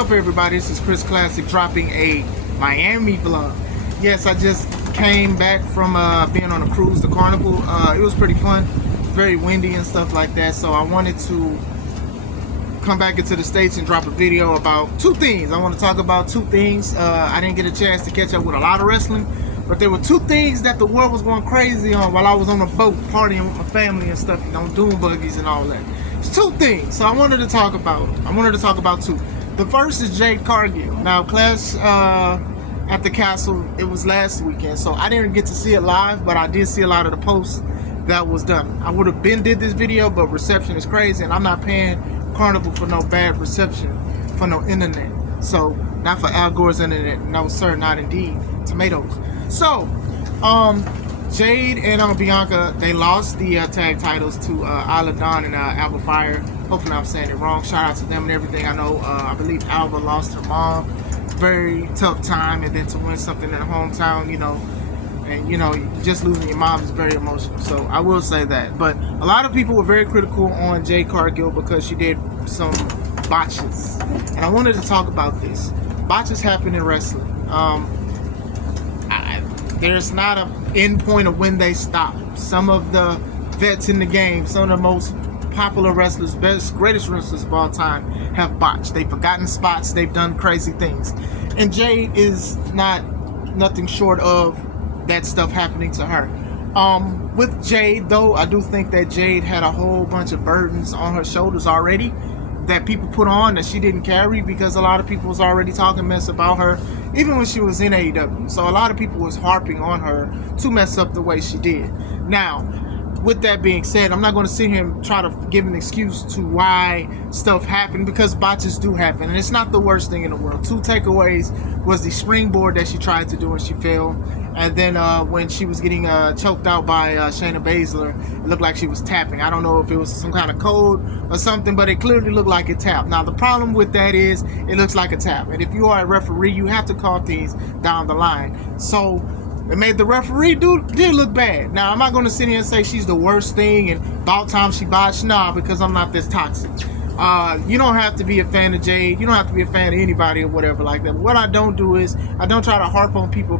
up, everybody? This is Chris Classic dropping a Miami vlog. Yes, I just came back from being on a cruise, the Carnival. It was pretty fun, very windy and stuff like that. So I wanted to come back into the States and drop a video about two things. I want to talk about two things. I didn't get a chance to catch up with a lot of wrestling, but there were two things that the world was going crazy on while I was on a boat partying with my family and stuff, you know, doing buggies and all that. It's two things, so I wanted to talk about two. The first is Jade Cargill. Now, class at the castle, it was last weekend, so I didn't get to see it live, but I did see a lot of the posts that was done. I would have did this video, but reception is crazy, and I'm not paying Carnival for no bad reception for no internet. So, not for Al Gore's internet. No, sir, not indeed. Tomatoes. So, Jade and Bianca, they lost the tag titles to Isla Dawn and Alba Fire. Hopefully I'm saying it wrong. Shout out to them and everything. I know, I believe Alba lost her mom. Very tough time, and then to win something in her hometown, you know, and you know, just losing your mom is very emotional. So I will say that. But a lot of people were very critical on Jade Cargill because she did some botches. And I wanted to talk about this. Botches happen in wrestling. There's not an end point of when they stop. Some of the vets in the game, some of the most popular wrestlers, greatest wrestlers of all time, have botched. They've forgotten spots. They've done crazy things. And Jade is nothing short of that stuff happening to her. With Jade, though, I do think that Jade had a whole bunch of burdens on her shoulders already that people put on that she didn't carry, because a lot of people was already talking mess about her even when she was in AEW. So a lot of people was harping on her to mess up the way she did. Now, with that being said, I'm not going to sit here and try to give an excuse to why stuff happened, because botches do happen, and it's not the worst thing in the world. Two takeaways was the springboard that she tried to do and she failed, and then when she was getting choked out by Shayna Baszler, it looked like she was tapping. I don't know if it was some kind of code or something, but it clearly looked like a tap. Now, the problem with that is it looks like a tap, and if you are a referee, you have to call things down the line. So it made the referee did look bad. Now, I'm not going to sit here and say she's the worst thing and about time she botched. Nah, because I'm not this toxic. You don't have to be a fan of Jade. You don't have to be a fan of anybody or whatever like that. But what I don't do is I don't try to harp on people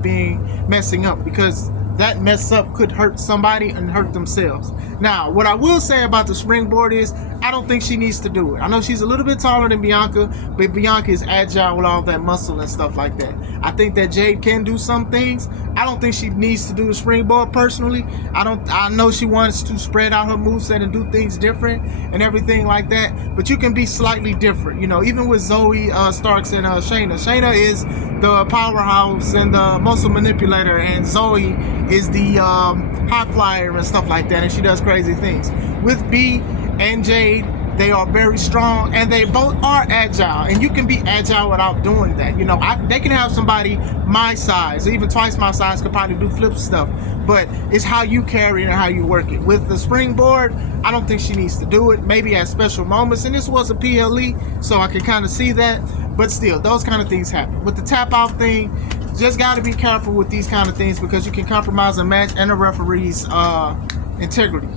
messing up, because that mess up could hurt somebody and hurt themselves. Now, what I will say about the springboard is I don't think she needs to do it. I know she's a little bit taller than Bianca, but Bianca is agile with all that muscle and stuff like that. I think that Jade can do some things. I don't think she needs to do the springboard personally. I know she wants to spread out her moveset and do things different and everything like that, but you can be slightly different. You know, even with Zoe Starks and Shayna. Shayna is the powerhouse and the muscle manipulator, and Zoe is the high flyer and stuff like that, and she does crazy things. With B and Jade, they are very strong, and they both are agile, and you can be agile without doing that. You know, they can have somebody my size, even twice my size, could probably do flip stuff, but it's how you carry it and how you work it. With the springboard, I don't think she needs to do it. Maybe at special moments, and this was a PLE, so I can kind of see that, but still, those kind of things happen. With the tap out thing, just got to be careful with these kind of things, because you can compromise a match and a referee's integrity.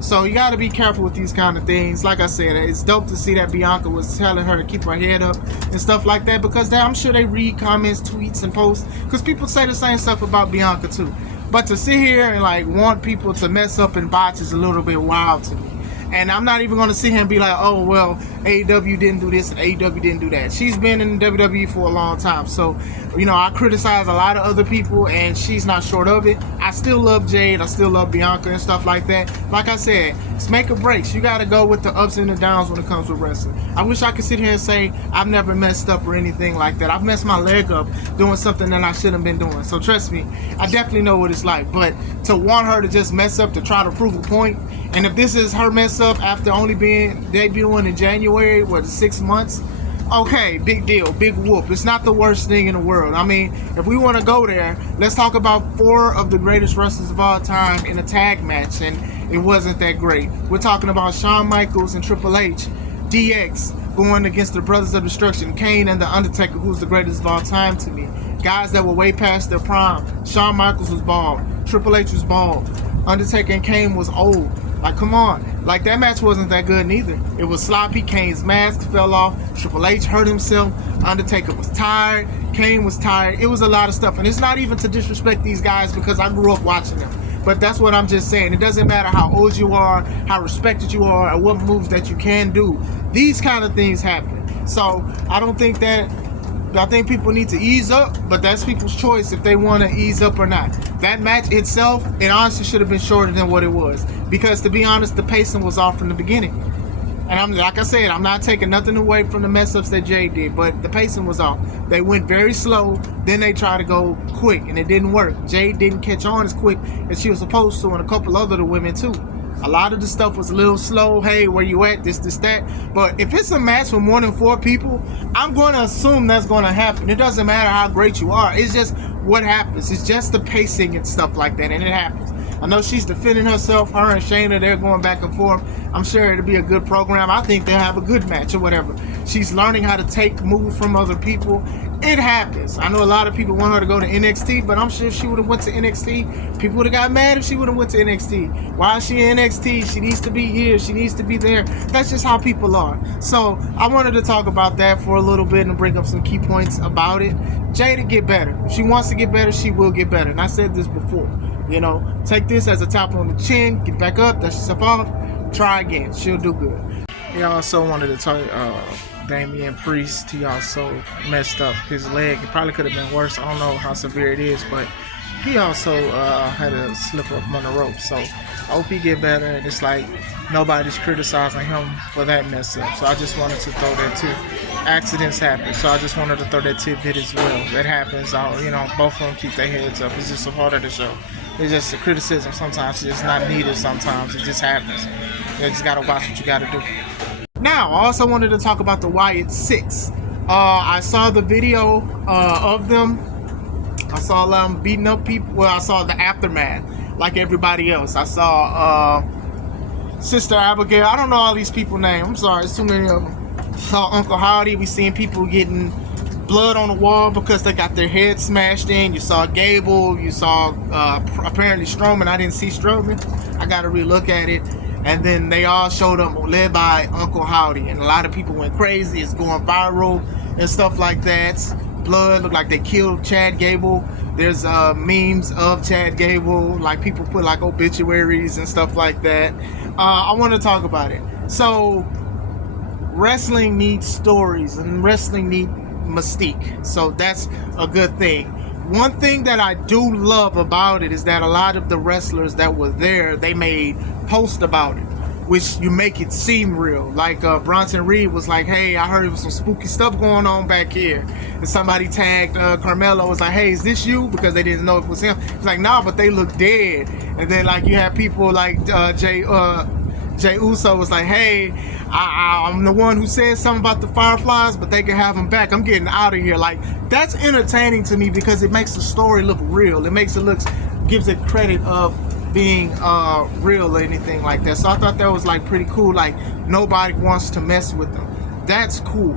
So you got to be careful with these kind of things. Like I said, it's dope to see that Bianca was telling her to keep her head up and stuff like that, because I'm sure they read comments, tweets, and posts, because people say the same stuff about Bianca too. But to sit here and like want people to mess up and botch is a little bit wild to me. And I'm not even going to sit here and be like, oh, well, AEW didn't do this and AEW didn't do that. She's been in WWE for a long time. So, you know, I criticize a lot of other people, and she's not short of it. I still love Jade. I still love Bianca and stuff like that. Like I said, it's make or breaks. You got to go with the ups and the downs when it comes with wrestling. I wish I could sit here and say I've never messed up or anything like that. I've messed my leg up doing something that I shouldn't have been doing. So trust me, I definitely know what it's like. But to want her to just mess up to try to prove a point, and if this is her mess up after only debuting in January, 6 months, okay, big deal, big whoop. It's not the worst thing in the world. I mean, if we want to go there, let's talk about 4 of the greatest wrestlers of all time in a tag match, and it wasn't that great. We're talking about Shawn Michaels and Triple H, DX going against the Brothers of Destruction, Kane and The Undertaker, who's the greatest of all time to me. Guys that were way past their prime. Shawn Michaels was bald. Triple H was bald. Undertaker and Kane was old. Like, come on. Like, that match wasn't that good neither. It was sloppy. Kane's mask fell off. Triple H hurt himself. Undertaker was tired. Kane was tired. It was a lot of stuff. And it's not even to disrespect these guys because I grew up watching them. But that's what I'm just saying. It doesn't matter how old you are, how respected you are, or what moves that you can do. These kind of things happen. So I don't think that... I think people need to ease up, but that's people's choice if they want to ease up or not. That match itself, it honestly should have been shorter than what it was. Because to be honest, the pacing was off from the beginning. And I'm like I said, I'm not taking nothing away from the mess ups that Jade did, but the pacing was off. They went very slow, then they tried to go quick, and it didn't work. Jade didn't catch on as quick as she was supposed to, and a couple other women too. A lot of the stuff was a little slow. Hey, where you at? This, that. But if it's a match with more than 4 people, I'm going to assume that's going to happen. It doesn't matter how great you are. It's just what happens. It's just the pacing and stuff like that, and it happens. I know she's defending herself. Her and Shayna, they're going back and forth. I'm sure it'll be a good program. I think they'll have a good match or whatever. She's learning how to take move from other people. It happens. I know a lot of people want her to go to NXT, but I'm sure if she would have went to NXT, people would have got mad if she would have went to NXT. Why is she in NXT? She needs to be here. She needs to be there. That's just how people are. So I wanted to talk about that for a little bit and bring up some key points about it. Jade to get better. If she wants to get better, she will get better. And I said this before. You know, take this as a tap on the chin, get back up, dust yourself off, try again. She'll do good. He also wanted to tell Damian Priest, he also messed up his leg. It probably could have been worse. I don't know how severe it is, but he also had a slip up on the rope. So I hope he get better. And it's like nobody's criticizing him for that mess up. So I just wanted to throw that too. Accidents happen, so I just wanted to throw that tidbit as well. That happens. You know, both of them keep their heads up. It's just a part of the show. It's just a criticism. Sometimes it's not needed. Sometimes it just happens. You just gotta watch what you gotta do. Now, I also wanted to talk about the Wyatt 6. I saw the video of them. I saw them beating up people. Well, I saw the aftermath, like everybody else. I saw Sister Abigail. I don't know all these people's names. I'm sorry, it's too many of them. Saw Uncle Howdy. We seen people getting blood on the wall because they got their heads smashed in. You saw Gable. You saw apparently Strowman. I didn't see Strowman. I got to relook at it. And then they all showed up led by Uncle Howdy. And a lot of people went crazy. It's going viral and stuff like that. Blood looked like they killed Chad Gable. There's memes of Chad Gable. Like people put like obituaries and stuff like that. I want to talk about it. So wrestling needs stories and wrestling needs mystique. So that's a good thing. One thing that I do love about it is that a lot of the wrestlers that were there, they made posts about it, which you make it seem real. Like Bronson Reed was like, hey, I heard there was some spooky stuff going on back here. And somebody tagged Carmelo, was like, hey, is this you? Because they didn't know it was him. He's like, nah, but they look dead. And then like you have people like Jay Uso was like, hey, I'm the one who said something about the Fireflies, but they can have them back. I'm getting out of here. Like, that's entertaining to me because it makes the story look real. It makes it look, gives it credit of being real or anything like that. So I thought that was like pretty cool. Like, nobody wants to mess with them. That's cool.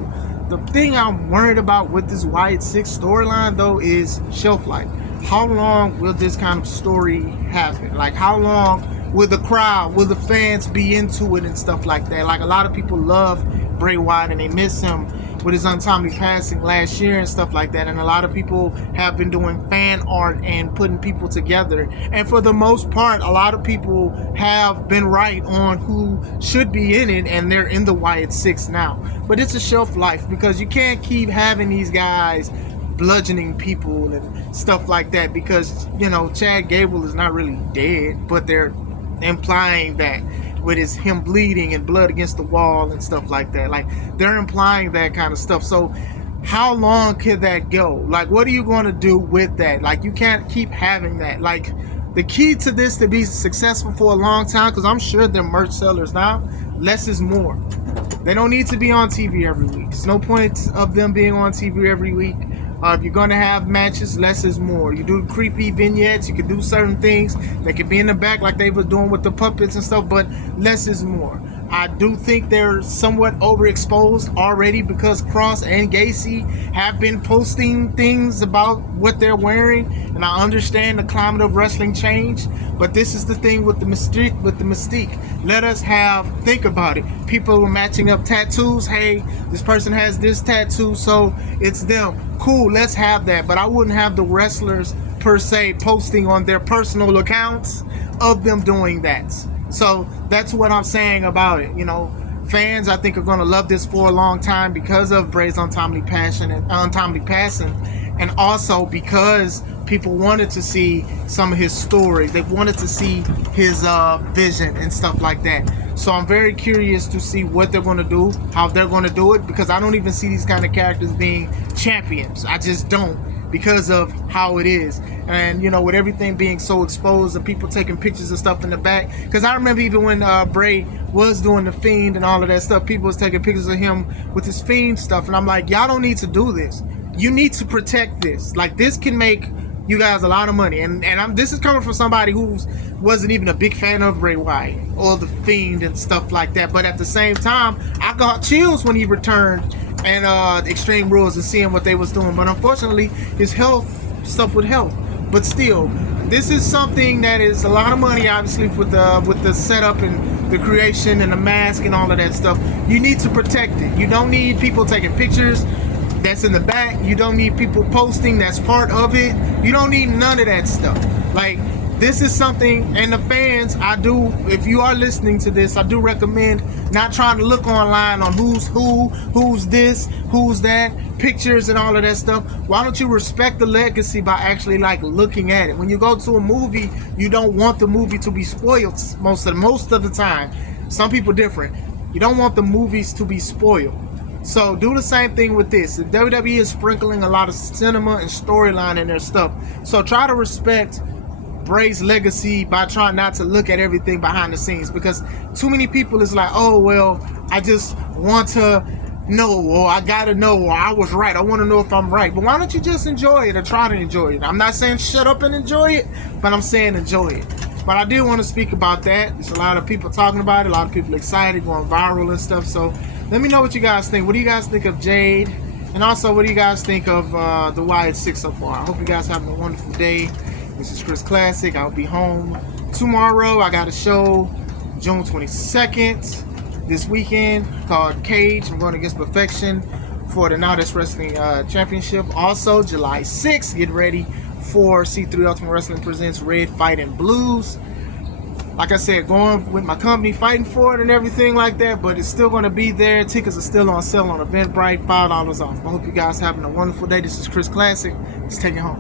The thing I'm worried about with this Wyatt 6 storyline though is shelf life. How long will this kind of story happen? Like, how long will the crowd, will the fans be into it and stuff like that? Like, a lot of people love Bray Wyatt and they miss him with his untimely passing last year and stuff like that. And a lot of people have been doing fan art and putting people together. And for the most part, a lot of people have been right on who should be in it, and they're in the Wyatt 6 now. But it's a shelf life because you can't keep having these guys bludgeoning people and stuff like that because, you know, Chad Gable is not really dead, but they're implying that with him bleeding and blood against the wall and stuff like that. Like, they're implying that kind of stuff. So how long can that go? Like, what are you going to do with that? Like, you can't keep having that. Like, the key to this to be successful for a long time, because I'm sure they're merch sellers now, less is more. They don't need to be on TV every week. There's no point of them being on TV every week. If you're going to have matches, less is more. You do creepy vignettes, you can do certain things. They can be in the back like they were doing with the puppets and stuff, but less is more. I do think they're somewhat overexposed already because Cross and Gacy have been posting things about what they're wearing, and I understand the climate of wrestling change, but this is the thing with the mystique. Let us think about it. People were matching up tattoos. Hey, this person has this tattoo, so it's them. Cool, let's have that. But I wouldn't have the wrestlers per se posting on their personal accounts of them doing that. So that's what I'm saying about it. Fans, I think, are going to love this for a long time because of Bray's untimely passing, and also because people wanted to see some of his stories. They wanted to see his vision and stuff like that. So I'm very curious to see what they're going to do, how they're going to do it, because I don't even see these kind of characters being champions. I just don't, because of how it is. And with everything being so exposed and people taking pictures and stuff in the back, because I remember even when Bray was doing the Fiend and all of that stuff, people was taking pictures of him with his Fiend stuff, and I'm like, y'all don't need to do this. You need to protect this. Like, this can make you guys a lot of money, and this is coming from somebody who wasn't even a big fan of Bray Wyatt or the Fiend and stuff like that. But at the same time, I got chills when he returned and Extreme Rules and seeing what they was doing. But unfortunately, his health stuff with health. But still, this is something that is a lot of money, obviously, with the setup and the creation and the mask and all of that stuff. You need to protect it. You don't need people taking pictures that's in the back. You don't need people posting that's part of it. You don't need none of that stuff. Like, this is something, and the fans, if you are listening to this, I do recommend not trying to look online on who's this, who's that, pictures and all of that stuff. Why don't you respect the legacy by actually looking at it? When you go to a movie, you don't want the movie to be spoiled most of the time. Some people different. You don't want the movies to be spoiled. So do the same thing with this. The WWE is sprinkling a lot of cinema and storyline in their stuff. So try to respect Bray's legacy by trying not to look at everything behind the scenes, because too many people is like, oh, well, I just want to know, or I gotta know, or I was right, I want to know if I'm right. But why don't you just enjoy it or try to enjoy it? I'm not saying shut up and enjoy it, but I'm saying enjoy it. But I did want to speak about that. There's a lot of people talking about it, a lot of people excited, going viral and stuff. So let me know what you guys think. What do you guys think of Jade? And also, what do you guys think of the Wyatt 6 so far? I hope you guys having a wonderful day. This is Chris Classic. I'll be home tomorrow. I got a show June 22nd this weekend called Cage. I'm going against Perfection for the Now That's Wrestling Championship. Also, July 6th, get ready for C3 Ultimate Wrestling presents Red Fight and Blues. Like I said, going with my company, fighting for it and everything like that, but it's still going to be there. Tickets are still on sale on Eventbrite, $5 off. I hope you guys having a wonderful day. This is Chris Classic. Let's take it home.